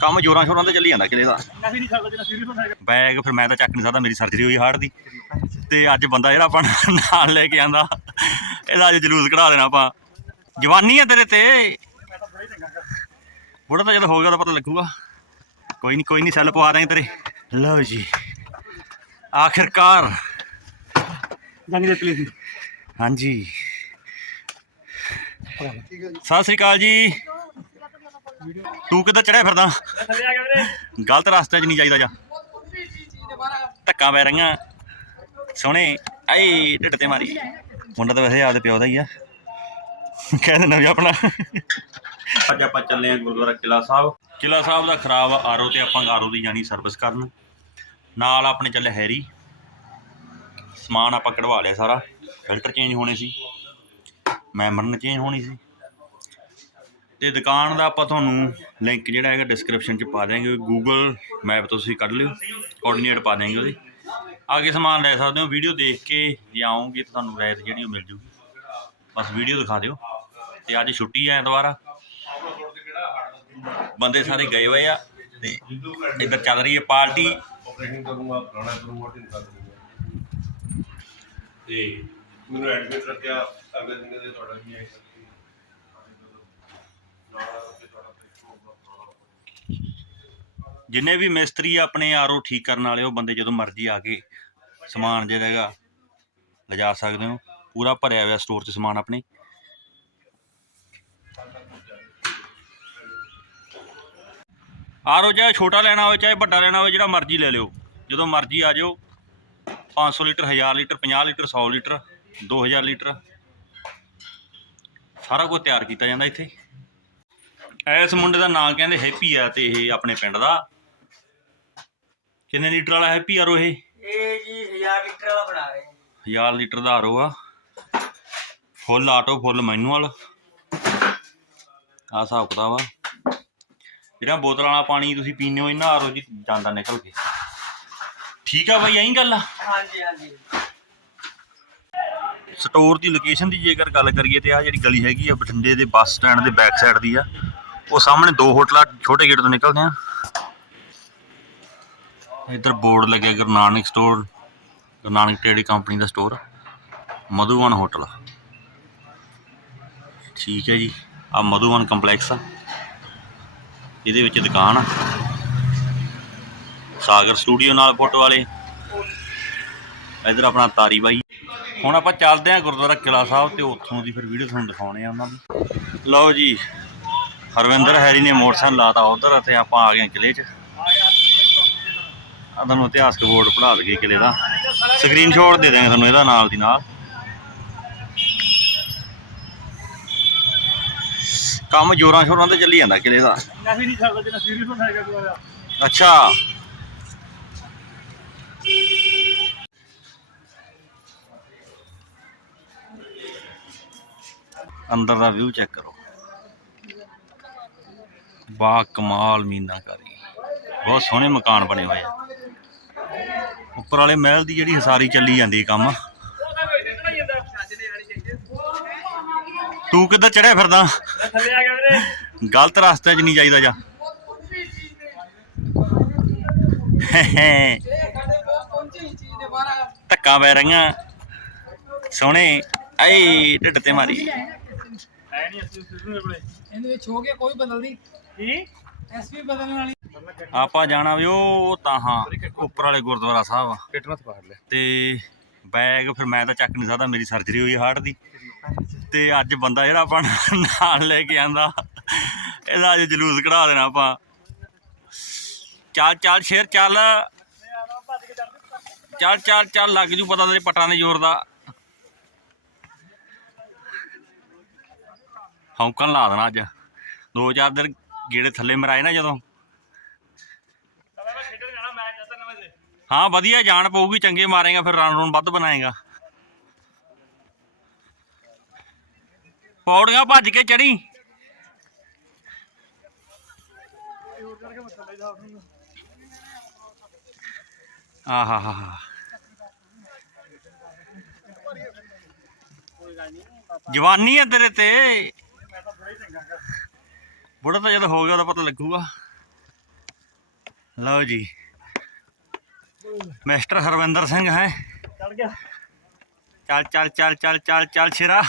ਕੰਮ ਜੋਰਾਂ ਸ਼ੋਰਾਂ ਤੇ ਚੱਲੀ ਜਾਂਦਾ ਕਿਲੇ ਦਾ ਨਹੀਂ ਸੀਰੀਅਸ ਹੁੰਦਾ ਬੈਗ ਫਿਰ ਮੈਂ ਤਾਂ ਚੱਕ ਨਹੀਂ ਸਕਦਾ ਮੇਰੀ ਸਰਜਰੀ ਹੋਈ ਹਾਰਟ ਦੀ। ਤੇ ਅੱਜ ਬੰਦਾ ਜਿਹੜਾ ਆਪਾਂ ਨਾਲ ਲੈ ਕੇ ਆਂਦਾ ਇਹਦਾ ਅੱਜ ਜਲੂਸ ਕਢਾ ਦੇਣਾ ਆਪਾਂ। ਜਵਾਨੀ ਆ ਤੇਰੇ ਤੇ। ਬੜਾ ਤਾਂ ਜਦੋਂ ਹੋ ਗਿਆ ਤਾਂ ਪਤਾ ਲੱਗੂਗਾ। ਕੋਈ ਨਹੀਂ ਕੋਈ ਨਹੀਂ ਸੈੱਲ ਪਵਾ ਦਾਂਗੇ ਤੇਰੇ। ਲਓ ਜੀ। ਆਖਿਰਕਾਰ। ਜੰਗ ਲਈ ਸੀ। ਹਾਂਜੀ। ਸਤਿ ਸ੍ਰੀ ਅਕਾਲ ਜੀ। ਤੂੰ ਕਿੱਦਾਂ ਚੜਿਆ ਫਿਰਦਾ? ਗਲਤ ਰਸਤੇ 'ਚ ਨਹੀਂ ਜਾਈਦਾ ਜਾ। ਧੱਕਾ ਪੈ ਰਹੀਆਂ। ਸੋਹਣੇ ਆਏ ਢਿੱਡ ਤੇ ਮਾਰੀ। ਮੁੰਡਾ ਤਾਂ ਵੈਸੇ ਆਪਦੇ ਪਿਓ ਦਾ ਹੀ ਆ। ਕਹਿ ਦਿੰਦਾ ਵੀ ਆਪਣਾ। ਅੱਜ ਆਪਾਂ ਚੱਲੇ ਆ ਗੁਰਦੁਆਰਾ ਕਿਲਾ ਸਾਹਿਬ। ਕਿਲਾ ਸਾਹਿਬ ਦਾ ਖਰਾਬ ਆਰਓ ਤੇ ਆਪਾਂ ਆਰਓ ਦੀ ਜਾਣੀ ਸਰਵਿਸ ਕਰਨ। ਨਾਲ ਆਪਣੇ ਚੱਲੇ ਹੈਰੀ। ਸਮਾਨ ਆਪਾਂ ਕਢਵਾ ਲਿਆ ਸਾਰਾ। ਫਿਲਟਰ ਚੇਂਜ ਹੋਣੇ ਸੀ। ਮੈਮਰਨ ਚੇਂਜ ਹੋਣੀ ਸੀ। ਤੇ ਦੁਕਾਨ ਦਾ ਆਪਾਂ ਤੁਹਾਨੂੰ ਲਿੰਕ ਜਿਹੜਾ ਹੈਗਾ ਡਿਸਕ੍ਰਿਪਸ਼ਨ 'ਚ ਪਾ ਦਿਆਂਗੇ ਗੂਗਲ ਮੈਪ ਤੋਂ ਤੁਸੀਂ ਕੱਢ ਲਿਓ ਕੋਆਰਡੀਨੇਟ ਪਾ ਦਿਆਂਗੇ ਉਹਦੇ। ਆਗੇ ਸਮਾਨ ਲੈ ਸਕਦੇ ਹੋ ਵੀਡੀਓ ਦੇਖ ਕੇ ਜੇ ਆਉਂਗੇ ਤਾਂ ਤੁਹਾਨੂੰ ਰਾਇਤ ਜਿਹੜੀ ਉਹ ਮਿਲ ਜੂਗੀ। ਬਸ ਵੀਡੀਓ ਦਿਖਾ ਦਿਓ। ਤੇ ਅੱਜ ਛੁੱਟੀ ਹੈ ਐਤਵਾਰ ਬੰਦੇ ਸਾਰੇ ਗਏ ਹੋਏ ਆ ਤੇ ਇੱਧਰ ਚੱਲ ਰਹੀ ਹੈ ਪਾਰਟੀ। ਤੇ ਮੈਨੂੰ ਐਡਮਿਟ ਰੱਖਿਆ, ਅਗਲੇ ਦਿਨ ਦੇ ਤੁਹਾਡਾ ਕੀ ਹੈ? ਜਿੰਨੇ ਵੀ ਮਿਸਤਰੀ ਆ ਆਪਣੇ ਆਰਓ ਠੀਕ ਕਰਨ ਵਾਲੇ, ਉਹ ਬੰਦੇ ਜਦੋਂ ਮਰਜ਼ੀ ਆ ਕੇ ਸਮਾਨ ਜਿਹੜਾ ਹੈਗਾ ਲਿਜਾ ਸਕਦੇ ਹੋ। ਪੂਰਾ ਭਰਿਆ ਹੋਇਆ ਸਟੋਰ 'ਚ ਸਮਾਨ ਆਪਣੇ। ਆਰਓ ਚਾਹੇ ਛੋਟਾ ਲੈਣਾ ਹੋਵੇ, ਚਾਹੇ ਵੱਡਾ ਲੈਣਾ ਹੋਵੇ, ਜਿਹੜਾ ਮਰਜ਼ੀ ਲੈ ਲਿਓ। ਜਦੋਂ ਮਰਜ਼ੀ ਆ ਜਾਓ। 500 litre 1000 litre 50 litre 100 litre 2000 litre. ਸਾਰਾ ਕੁਝ ਤਿਆਰ ਕੀਤਾ ਜਾਂਦਾ ਇੱਥੇ। ਇਸ ਮੁੰਡੇ ਦਾ ਨਾਂ ਕਹਿੰਦੇ ਹੈਪੀ ਆ ਤੇ ਇਹ ਆਪਣੇ ਪਿੰਡ ਦਾ। ਕਿੰਨੇ ਲੀਟਰ ਵਾਲਾ ਹੈਪੀ ਆਰੋ ਇਹ? ਇਹ ਜੀ 1000 ਲੀਟਰ ਵਾਲਾ ਬਣਾ ਰਹੇ ਹਾਂ 1000 ਲੀਟਰ ਦਾ ਆਰੋ ਆ। ਫੁੱਲ ਆਟੋ ਫੁੱਲ ਮੈਨੂਅਲ ਆ ਹਿਸਾਬ ਕਿਤਾਬ ਆ। ਜਿਹੜਾ ਬੋਤਲ ਵਾਲਾ ਪਾਣੀ ਤੁਸੀਂ ਪੀਂਦੇ ਹੋ ਇਹਨਾਂ ਆਰੋ ਜੀ ਜਾਂਦਾ ਨਿਕਲ ਕੇ। ਠੀਕ ਆ ਬਾਈ ਐਂ ਗੱਲ ਆ? ਹਾਂਜੀ ਹਾਂਜੀ। ਸਟੋਰ ਦੀ ਲੋਕੇਸ਼ਨ ਦੀ ਜੇਕਰ ਗੱਲ ਕਰੀਏ ਤੇ ਆ ਜਿਹੜੀ ਗਲੀ ਹੈਗੀ ਆ ਬਠਿੰਡੇ ਦੇ ਬੱਸ ਸਟੈਂਡ ਦੇ ਬੈਕ ਸਾਈਡ ਦੀ ਆ। ਉਹ ਸਾਹਮਣੇ ਦੋ ਹੋਟਲਾਂ, ਛੋਟੇ ਗੇਟ ਤੋਂ ਨਿਕਲਦੇ ਆ। ਇੱਧਰ ਬੋਰਡ ਲੱਗਿਆ, ਗੁਰੂ ਨਾਨਕ ਸਟੋਰ ਗੁਰੂ ਨਾਨਕ ਟੇੜੀ ਕੰਪਨੀ ਦਾ ਸਟੋਰ ਮਧੂਵਨ ਹੋਟਲ। ਠੀਕ ਹੈ ਜੀ ਆ ਮਧੂਵਨ ਕੰਪਲੈਕਸ ਆ। ਇਹਦੇ ਵਿੱਚ ਦੁਕਾਨ ਆ। ਸਾਗਰ ਸਟੂਡੀਓ ਨਾਲ ਫੋਟੋ ਵਾਲੇ। ਇੱਧਰ ਆਪਣਾ ਤਾਰੀ ਬਾਈ। ਹੁਣ ਆਪਾਂ ਚੱਲਦੇ ਹਾਂ ਗੁਰਦੁਆਰਾ ਕਿਲਾ ਸਾਹਿਬ ਤੇ ਉੱਥੋਂ ਦੀ ਫਿਰ ਵੀਡੀਓ ਤੁਹਾਨੂੰ ਦਿਖਾਉਣੇ ਆ ਉਹਨਾਂ ਦੀ। ਲਓ ਜੀ ਹਰਵਿੰਦਰ ਹੈਰੀ ਨੇ ਮੋਟਰਸਾਈਕਲ ਲਾਤਾ ਉਧਰ ਤੇ ਆਪਾਂ ਆ ਗਏ ਕਿਲੇ 'ਚ। ਆ ਤੁਹਾਨੂੰ ਇਤਿਹਾਸਕ ਬੋਰਡ ਪੜ੍ਹਾ ਦਈਏ ਕਿਲੇ ਦਾ। ਸਕਰੀਨਸ਼ਾਟ ਦੇ ਦਾਂਗੇ ਤੁਹਾਨੂੰ ਇਹਦਾ ਨਾਲ ਦੀ ਨਾਲ। ਕੰਮ ਜੋਰਾਂ ਸ਼ੋਰਾਂ ਤੇ ਚੱਲੀ ਜਾਂਦਾ ਕਿਲੇ ਦਾ। ਅੱਛਾ। ਅੰਦਰ ਦਾ ਵਿਊ ਚੈੱਕ ਕਰੋ। ਬਾ ਕਮਾਲ ਮੀਨਾਕਾਰੀ ਬਹੁਤ ਸੋਹਣੇ ਮਕਾਨ ਬਣੇ ਹੋਏ ਆ। ਉੱਪਰ ਵਾਲੇ ਮਹਿਲ ਦੀ ਜਿਹੜੀ ਹਸਾਰੀ ਚੱਲੀ ਜਾਂਦੀ ਕੰਮ। ਤੂੰ ਕਿੱਦਾਂ ਚੜਿਆ ਫਿਰਦਾ? ਗਲਤ ਰਸਤੇ 'ਚ ਨਹੀਂ ਜਾਈਦਾ ਜਾ। ਧੱਕਾ ਪੈ ਰਹੀਆਂ। ਸੋਹਣੇ। ਆਏ ਢਿੱਡ ਤੇ ਮਾਰੀ। ਹੈ ਨਹੀਂ ਅਸੀਂ ਸਿੱਧੂ ਦੇ ਕੋਲੇ ਇਹਦੇ ਵਿੱਚ ਹੋ ਗਿਆ ਕੋਈ ਬਦਲਦੀ ਕੀ? ਐਸਪੀ ਬਦਲਣ ਵਾਲੀ। ਆਪਾਂ ਜਾਣਾ ਵੀ ਉਹ ਤਾਂ ਹਾਂ ਉੱਪਰ ਵਾਲੇ ਗੁਰਦੁਆਰਾ ਸਾਹਿਬ ਆ। ਮਤ ਪਾੜ ਲੈ ਤੇ ਬੈਗ ਫਿਰ ਮੈਂ ਤਾਂ ਚੱਕ ਨਹੀਂ ਸਕਦਾ ਮੇਰੀ ਸਰਜਰੀ ਹੋਈ ਹਾਰਟ ਦੀ। ਤੇ ਅੱਜ ਬੰਦਾ ਜਿਹੜਾ ਆਪਾਂ ਨਾਲ ਲੈ ਕੇ ਆਂਦਾ ਇਹਦਾ ਅੱਜ ਜਲੂਸ ਕਢਾ ਦੇਣਾ ਆਪਾਂ। ਚੱਲ ਚੱਲ ਸ਼ੇਰ ਚੱਲ। ਚੱਲ ਚੱਲ ਚੱਲ ਲੱਗ ਜੂ ਪਤਾ ਤੇਰੇ ਪਟਾਂ ਦੇ ਜ਼ੋਰ ਦਾ। ਹੌਂਕਣ ਲਾ ਦੇਣਾ ਅੱਜ। ਦੋ ਚਾਰ ਦਿਨ ਗੇੜੇ ਥੱਲੇ ਮਰਾਏ ਨਾ ਜਦੋਂ। ਹਾਂ ਵਧੀਆ ਜਾਣ ਪਊਗੀ ਚੰਗੇ ਮਾਰੇਗਾ ਫਿਰ ਰਨ ਰਨ ਵੱਧ ਬਣਾਏਗਾ। ਪੌੜੀਆਂ ਭੱਜ ਕੇ ਚੜੀ ਆਹਾ ਹਾ ਹਾ ਜਵਾਨੀ ਹੈ ਤੇਰੇ ਤਾਂ। ਬੜਾ ਤਾਂ ਜਦੋਂ ਹੋ ਗਿਆ ਉਹਦਾ ਪਤਾ ਲੱਗੂਗਾ। ਲਓ ਜੀ। ਮਿਸਟਰ ਹਰਵਿੰਦਰ ਸਿੰਘ ਹੈ। ਚੱਲ ਗਿਆ। ਚੱਲ ਚੱਲ ਚੱਲ ਚੱਲ ਚੱਲ ਚੱਲ ਸ਼ੇਰਾ।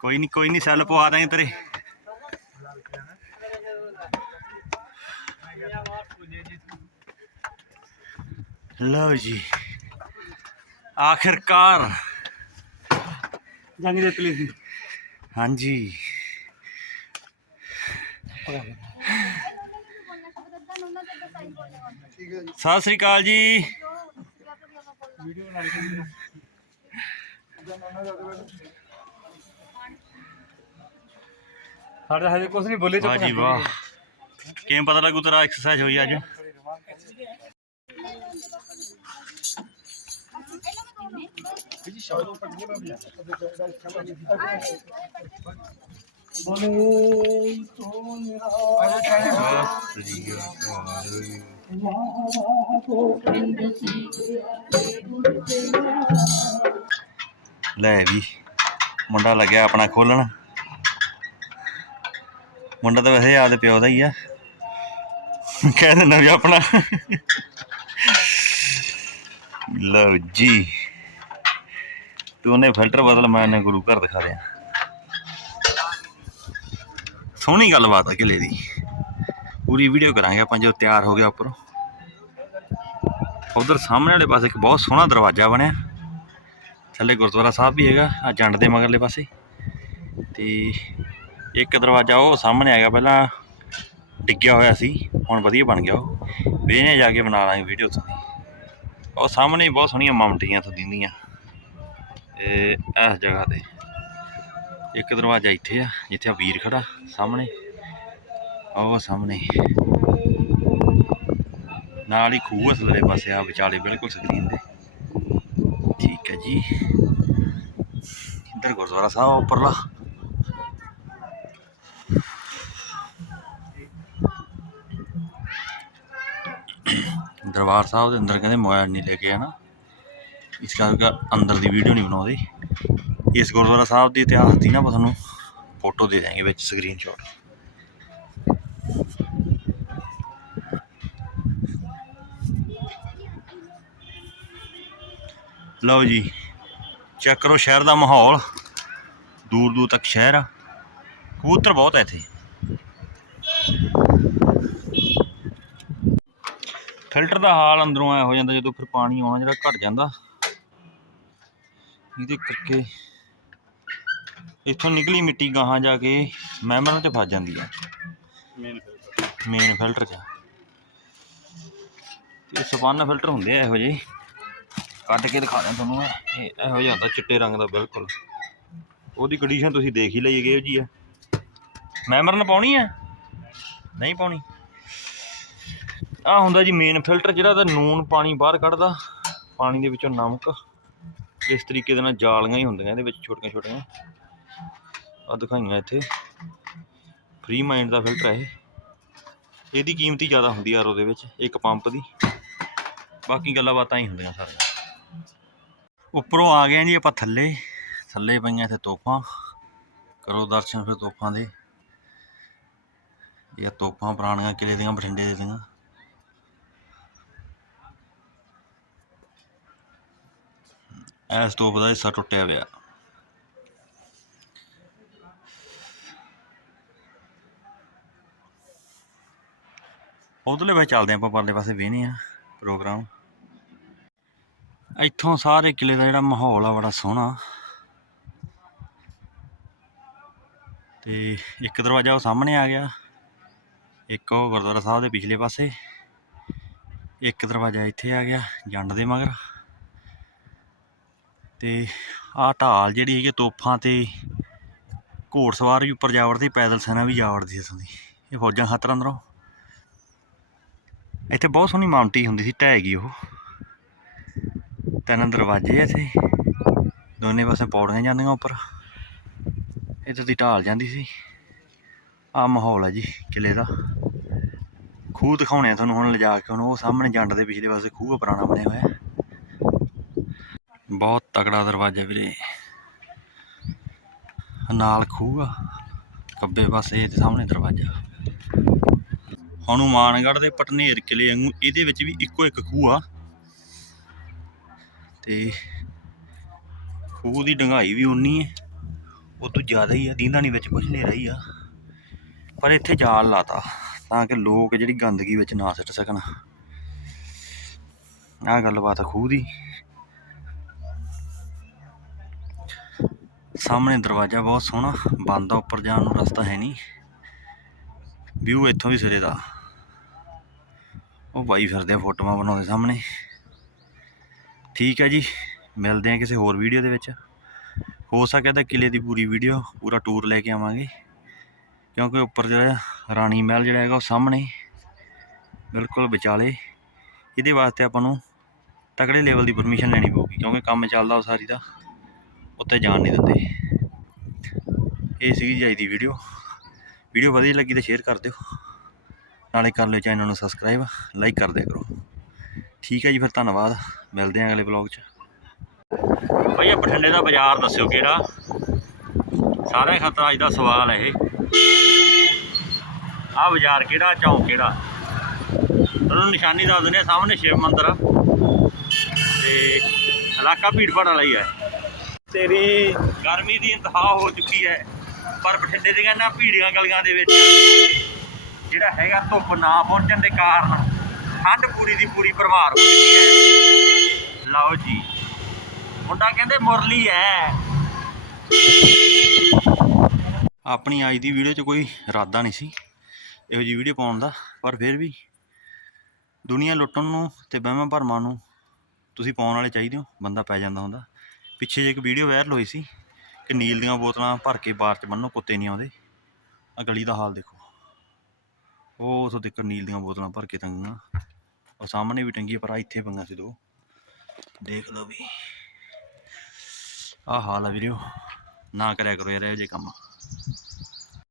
ਕੋਈ ਨਹੀਂ ਕੋਈ ਨਹੀਂ ਸੈੱਲ ਪਵਾ ਦਾਂਗੇ ਤੇਰੇ। ਲਓ ਜੀ। ਆਖਿਰਕਾਰ। ਜੰਗ ਜਿੱਤ ਲਈ ਸੀ ਹਾਂਜੀ। ਸਤਿ ਸ੍ਰੀ ਅਕਾਲ ਜੀ। ਸਾਡੇ ਹਜੇ ਕੁਝ ਨਹੀਂ ਬੋਲੇ ਵਾਹ ਜੀ ਵਾਹ। ਕਿਵੇਂ ਪਤਾ ਲੱਗੂ ਤੇਰਾ ਐਕਸਰਸਾਈਜ਼ ਹੋਈ ਅੱਜ? ਲੈ ਵੀ, ਮੁੰਡਾ ਲੱਗਿਆ ਆਪਣਾ ਖੋਲਣ। ਮੁੰਡਾ ਤਾਂ ਵੈਸੇ ਆਪਦੇ ਪਿਓ ਦਾ ਹੀ ਆ। ਕਹਿ ਦਿੰਦਾ ਵੀ ਆਪਣਾ। ਲਓ ਜੀ। ਤੂੰ ਉਹਨੇ ਫਿਲਟਰ ਬਦਲ, ਮੈਂ ਨੇ ਗੁਰੂ ਘਰ ਦਿਖਾ ਰਿਹਾ ਸੋਹਣੀ ਗੱਲਬਾਤ ਆ ਕਿਲੇ ਦੀ। ਪੂਰੀ ਵੀਡੀਓ ਕਰਾਂਗੇ ਆਪਾਂ ਜਦੋਂ ਤਿਆਰ ਹੋ ਗਿਆ ਉੱਪਰੋਂ। ਉਧਰ ਸਾਹਮਣੇ ਵਾਲੇ ਪਾਸੇ ਇੱਕ ਬਹੁਤ ਸੋਹਣਾ ਦਰਵਾਜ਼ਾ ਬਣਿਆ। ਥੱਲੇ ਗੁਰਦੁਆਰਾ ਸਾਹਿਬ ਵੀ ਹੈਗਾ, ਆ ਜੰਡ ਦੇ ਮਗਰਲੇ ਪਾਸੇ। ਤੇ ਇੱਕ ਦਰਵਾਜ਼ਾ ਉਹ ਸਾਹਮਣੇ ਆ ਗਿਆ, ਪਹਿਲਾਂ ਡਿੱਗਿਆ ਹੋਇਆ ਸੀ, ਹੁਣ ਵਧੀਆ ਬਣ ਗਿਆ ਉਹ। ਵੇਨੇ ਜਾ ਕੇ ਬਣਾ ਲਾਂਗੇ ਵੀਡੀਓ ਉੱਥੋਂ ਦੀ। ਉਹ ਸਾਹਮਣੇ ਬਹੁਤ ਸੋਹਣੀਆਂ ਮਾਉਂਟੀਆਂ ਤੋਂ ਦਿੰਦੀਆਂ। ਇਹ ਇਸ ਜਗ੍ਹਾ ਤੇ ਇੱਕ ਦਰਵਾਜ਼ਾ ਇੱਥੇ ਆ, ਜਿੱਥੇ ਆ ਵੀਰ ਖੜਾ ਸਾਹਮਣੇ। ਉਹ ਸਾਹਮਣੇ। ਨਾਲ ਹੀ ਖੂਹ ਅਸਲੇ ਪਾਸੇ ਆ ਵਿਚਾਲੇ ਬਿਲਕੁਲ ਸਕਰੀਨ ਦੇ ਠੀਕ ਹੈ ਜੀ। ਇੱਧਰ ਗੁਰਦੁਆਰਾ ਸਾਹਿਬ ਉੱਪਰਲਾ। ਦਰਬਾਰ ਸਾਹਿਬ ਦੇ ਅੰਦਰ ਕਹਿੰਦੇ ਮੋਬਾਈਲ ਨਹੀਂ ਲੈ ਕੇ ਆਣਾ। ਇਸ ਕਰਕੇ ਅੰਦਰ ਦੀ ਵੀਡੀਓ ਨਹੀਂ ਬਣਾਉਂਦੇ। ਇਸ ਗੁਰਦੁਆਰਾ ਸਾਹਿਬ ਦੇ ਇਤਿਹਾਸ ਦੀ ਨਾ ਆਪਾਂ ਤੁਹਾਨੂੰ ਫੋਟੋ ਦੇ ਦਾਂਗੇ ਵਿੱਚ ਸਕਰੀਨਸ਼ਾਟ ਲਓ ਜੀ ਚੈੱਕ ਕਰੋ ਸ਼ਹਿਰ ਦਾ ਮਾਹੌਲ। ਦੂਰ ਦੂਰ ਤੱਕ ਸ਼ਹਿਰ ਆ। ਕਬੂਤਰ ਬਹੁਤ ਹੈ ਇੱਥੇ। ਫਿਲਟਰ ਦਾ ਹਾਲ ਅੰਦਰੋਂ ਆਇਆ ਹੋ ਜਾਂਦਾ ਜਦੋਂ ਫਿਰ ਪਾਣੀ ਆਉਣਾ ਜਿਹੜਾ ਘਟ ਜਾਂਦਾ। ਇਹਦੇ ਕਰਕੇ ਇੱਥੋਂ ਨਿਕਲੀ ਮਿੱਟੀ ਗਾਹਾਂ ਜਾ ਕੇ ਮੈਮਰਾਂ 'ਚ ਫਸ ਜਾਂਦੀ ਆ। ਮੇਨ ਮੇਨ ਫਿਲਟਰ 'ਚ। ਤੇ ਸਪੰਨ ਫਿਲਟਰ ਹੁੰਦੇ ਆ ਇਹੋ ਜਿਹੇ। ਕੱਢ ਕੇ ਦਿਖਾ ਦਿਆਂ ਤੁਹਾਨੂੰ ਮੈਂ। ਇਹ ਇਹੋ ਜਿਹਾ ਹੁੰਦਾ ਚਿੱਟੇ ਰੰਗ ਦਾ ਬਿਲਕੁਲ। ਉਹਦੀ ਕੰਡੀਸ਼ਨ ਤੁਸੀਂ ਦੇਖ ਹੀ ਲਈ ਗਏ ਜੀ ਆ। ਮੈਮਰਨ ਪਾਉਣੀ ਆ? ਨਹੀਂ ਪਾਉਣੀ। ਆ ਹੁੰਦਾ ਜੀ ਮੇਨ ਫਿਲਟਰ ਜਿਹੜਾ ਤਾਂ ਨੂਨ ਪਾਣੀ ਬਾਹਰ ਕੱਢਦਾ। ਪਾਣੀ ਦੇ ਵਿੱਚੋਂ ਨਮਕ। ਇਸ ਤਰੀਕੇ ਦੇ ਨਾਲ ਜਾਲੀਆਂ ਹੀ ਹੁੰਦੀਆਂ ਇਹਦੇ ਵਿੱਚ ਛੋਟੀਆਂ ਛੋਟੀਆਂ ਆ ਦਿਖਾਈਆਂ ਇੱਥੇ। ਫ੍ਰੀ ਮਾਈਂਡ ਦਾ ਫਿਲਟਰ ਹੈ ਇਹ। ਇਹਦੀ ਕੀਮਤ ਹੀ ਜ਼ਿਆਦਾ ਹੁੰਦੀ ਆ ਉਹਦੇ ਵਿੱਚ, ਇੱਕ ਪੰਪ ਦੀ। ਬਾਕੀ ਗੱਲਾਂ ਬਾਤਾਂ ਹੀ ਹੁੰਦੀਆਂ ਸਾਰੀਆਂ। ਉੱਪਰੋਂ ਆ ਗਏ ਜੀ ਆਪਾਂ ਥੱਲੇ। ਥੱਲੇ ਪਈਆਂ ਇੱਥੇ ਤੋਪਾਂ। ਕਰੋ ਦਰਸ਼ਨ ਫਿਰ ਤੋਪਾਂ ਦੇ। ਇਹ ਤੋਪਾਂ ਪੁਰਾਣੀਆਂ, ਕਿਲੇ ਦੀਆਂ, ਬਠਿੰਡੇ ਦੇ ਦੀਆਂ। ਐਸ ਤੋਪ ਦਾ ਹਿੱਸਾ ਟੁੱਟਿਆ ਪਿਆ। ਉਧਰਲੇ ਪਾਸੇ ਚੱਲਦੇ ਆਪਾਂ, ਪਰਲੇ ਪਾਸੇ ਵੇਹਨੇ ਆ ਪ੍ਰੋਗਰਾਮ ਇੱਥੋਂ ਸਾਰੇ ਕਿਲੇ ਦਾ ਜਿਹੜਾ ਮਾਹੌਲ ਆ, ਬੜਾ ਸੋਹਣਾ। ਤੇ ਇੱਕ ਦਰਵਾਜ਼ਾ ਉਹ ਸਾਹਮਣੇ ਆ ਗਿਆ, ਇੱਕ ਉਹ ਗੁਰਦੁਆਰਾ ਸਾਹਿਬ ਦੇ ਪਿਛਲੇ ਪਾਸੇ, ਇੱਕ ਦਰਵਾਜ਼ਾ ਇੱਥੇ ਆ ਗਿਆ, ਜੰਡ ਦੇ ਮਗਰ। ਤੇ ਆਹ ਢਾਲ ਜਿਹੜੀ ਹੈਗੀ ਤੋਪਾਂ ਤੇ ਘੋੜਸਵਾਰ ਵੀ ਉੱਪਰ ਜਾ ਵੜਦੀ ਪੈਦਲ ਸੈਨਾ ਵੀ ਜਾ ਵੜਦੀ ਇੱਥੋਂ ਦੀ। ਇਹ ਫੌਜਾਂ ਖਾਤਰ ਅੰਦਰੋਂ। ਇੱਥੇ ਬਹੁਤ ਸੋਹਣੀ ਮਾਉਂਟੀ ਹੁੰਦੀ ਸੀ, ਢਹਿ ਗਈ ਉਹ। ਤਿੰਨ ਦਰਵਾਜ਼ੇ ਆ ਇੱਥੇ। ਦੋਨੇ ਪਾਸੇ ਪੌੜੀਆਂ ਜਾਂਦੀਆਂ ਉੱਪਰ। ਇੱਧਰ ਦੀ ਢਾਲ ਜਾਂਦੀ ਸੀ। ਆ ਮਾਹੌਲ ਹੈ ਜੀ ਕਿਲੇ ਦਾ। ਖੂਹ ਦਿਖਾਉਣੇ ਆ ਤੁਹਾਨੂੰ ਹੁਣ ਲਿਜਾ ਕੇ, ਹੁਣ ਉਹ ਸਾਹਮਣੇ ਜੰਡ ਦੇ ਪਿਛਲੇ ਪਾਸੇ ਖੂਹ ਪੁਰਾਣਾ ਬਣਿਆ ਹੋਇਆ। ਬਹੁਤ ਤਕੜਾ ਦਰਵਾਜ਼ਾ ਵੀਰੇ। ਨਾਲ ਖੂਹ ਆ, ਖੱਬੇ ਪਾਸੇ ਤੇ ਸਾਹਮਣੇ ਦਰਵਾਜ਼ਾ। ਹਨੂਮਾਨਗੜ੍ਹ ਦੇ ਪਟਨੇਰ ਕਿਲੇ ਵਾਂਗੂ, ਇਹਦੇ ਵਿੱਚ ਵੀ ਇੱਕੋ ਇੱਕ ਖੂਹ ਆ। ਤੇ ਖੂਹ ਦੀ ਡੰਗਾਈ ਵੀ ਉਨੀ ਹੈ ਉਹ ਤੋਂ ਜ਼ਿਆਦਾ ਹੀ ਆ ਦੀਂਦਾ ਨਹੀਂ ਵਿੱਚ ਕੁਝ ਹਨੇਰਾ ਹੀ ਆ। ਪਰ ਇੱਥੇ ਜਾਲ ਲਾਤਾ, ਤਾਂ ਕਿ ਲੋਕ ਜਿਹੜੀ ਗੰਦਗੀ ਵਿੱਚ ਨਾ ਸਿੱਟ ਸਕਣ। ਆਹ ਗੱਲਬਾਤ ਆ ਖੂਹ ਦੀ। ਸਾਹਮਣੇ ਦਰਵਾਜ਼ਾ ਬਹੁਤ ਸੋਹਣਾ, ਬੰਦ ਆ, ਉੱਪਰ ਜਾਣ ਨੂੰ ਰਸਤਾ ਹੈ ਨਹੀਂ। ਵਿਊ ਇੱਥੋਂ ਵੀ ਸਿਰੇ ਦਾ। ਉਹ ਬਾਈ ਫਿਰਦੇ ਆ ਫੋਟੋਆਂ ਬਣਾਉਂਦੇ ਸਾਹਮਣੇ। ਠੀਕ ਹੈ ਜੀ, ਮਿਲਦੇ ਆ ਕਿਸੇ ਹੋਰ ਵੀਡੀਓ ਦੇ ਵਿੱਚ। ਹੋ ਸਕਿਆ ਤਾਂ ਕਿਲੇ ਦੀ ਪੂਰੀ ਵੀਡੀਓ ਪੂਰਾ ਟੂਰ ਲੈ ਕੇ ਆਵਾਂਗੇ। ਕਿਉਂਕਿ ਉੱਪਰ ਜਿਹੜਾ ਰਾਣੀ ਮਹਿਲ ਜਿਹੜਾ ਹੈਗਾ ਉਹ ਸਾਹਮਣੇ। ਬਿਲਕੁਲ ਵਿਚਾਲੇ। ਇਹਦੇ ਵਾਸਤੇ ਆਪਾਂ ਨੂੰ ਤਕੜੇ ਲੈਵਲ ਦੀ ਪਰਮਿਸ਼ਨ ਲੈਣੀ ਪਊਗੀ, ਕਿਉਂਕਿ ਕੰਮ ਚੱਲਦਾ ਉਹ ਸਾਰੀ ਦਾ। ਉੱਤੇ ਜਾਣ ਨਹੀਂ ਦਿੰਦੇ। ਇਹ ਸੀਗੀ ਜੀ ਦੀ ਵੀਡੀਓ ਵੀਡੀਓ ਵਧੀਆ ਲੱਗੀ ਤਾਂ ਸ਼ੇਅਰ ਕਰ ਦਿਓ। ਨਾਲੇ ਕਰ ਲਿਓ ਚੈਨਲ ਨੂੰ ਸਬਸਕ੍ਰਾਈਬ ਲਾਈਕ ਕਰ ਦਿਆ ਕਰੋ। ਠੀਕ ਹੈ ਜੀ ਫਿਰ ਧੰਨਵਾਦ। ਮਿਲਦੇ ਹਾਂ ਅਗਲੇ ਵਲੌਗ 'ਚ। ਭਈਆ ਬਠਿੰਡੇ ਦਾ ਬਾਜ਼ਾਰ ਦੱਸਿਓ ਕਿਹੜਾ? ਸਾਰਿਆਂ ਖਾਤਰ ਅੱਜ ਦਾ ਸਵਾਲ ਹੈ ਇਹ। ਆਹ ਬਾਜ਼ਾਰ ਕਿਹੜਾ ਚੌਂਕ ਕਿਹੜਾ? ਤੁਹਾਨੂੰ ਨਿਸ਼ਾਨੀ ਦੱਸ ਦਿੰਦੇ ਸਾਹਮਣੇ ਸ਼ਿਵ ਮੰਦਿਰ ਆ। ਤੇ ਇਲਾਕਾ ਭੀੜ ਭਾੜ ਵਾਲਾ ਹੀ ਹੈ। ਤੇਰੀ ਗਰਮੀ ਦੀ ਇੰਤਹਾ ਹੋ ਚੁੱਕੀ ਹੈ। ਪਰ ਬਠਿੰਡੇ ਦੀਆਂ ਨਾ ਭੀੜੀਆਂ ਗਲੀਆਂ ਦੇ ਵਿੱਚ ਜਿਹੜਾ ਹੈਗਾ ਧੁੱਪ ਨਾ ਪਹੁੰਚਣ ਦੇ ਕਾਰਨ ਠੰਡ ਪੂਰੀ ਦੀ ਪੂਰੀ ਭਰਮਾਰ ਹੋ ਚੁੱਕੀ ਹੈ। ਲਓ ਜੀ। ਮੁੰਡਾ ਕਹਿੰਦੇ ਮੁਰਲੀ ਹੈ। ਆਪਣੀ ਅੱਜ ਦੀ ਵੀਡੀਓ 'ਚ ਕੋਈ ਇਰਾਦਾ ਨਹੀਂ ਸੀ ਇਹੋ ਜੀ ਵੀਡੀਓ ਪਾਉਣ ਦਾ, ਪਰ ਫਿਰ ਵੀ ਦੁਨੀਆ ਲੁੱਟਣ ਨੂੰ ਤੇ ਵਹਿਮਾਂ ਭਰਮਾਂ ਨੂੰ ਤੁਸੀਂ ਪਾਉਣ ਵਾਲੇ ਚਾਹੀਦੇ ਹੋ, ਬੰਦਾ ਪੈ ਜਾਂਦਾ ਹੁੰਦਾ। ਪਿੱਛੇ ਜੇ ਇੱਕ ਵੀਡੀਓ ਵਾਇਰਲ ਹੋਈ ਸੀ। ਕਿ ਨੀਲ ਦੀਆਂ ਬੋਤਲਾਂ ਭਰ ਕੇ ਬਾਰ 'ਚ ਬੰਨੋ ਕੁੱਤੇ ਨਹੀਂ ਆਉਂਦੇ। ਆ ਗਲੀ ਦਾ ਹਾਲ ਦੇਖੋ। ਉਹ ਉਥੋਂ ਤੱਕ ਨੀਲ ਦੀਆਂ ਬੋਤਲਾਂ ਭਰ ਕੇ ਟੰਗੀਆਂ ਉਹ ਸਾਹਮਣੇ ਵੀ ਟੰਗੀ ਪਰ ਇੱਥੇ ਪੰਗਾ ਸੀ ਦੋ। ਦੇਖ ਲਓ ਵੀ। ਆਹ ਹਾਲ ਆ ਵੀਡੀਓ ਨਾ ਕਰਿਆ ਕਰੋ ਯਾਰ, ਇਹੋ ਜਿਹੇ ਕੰਮ।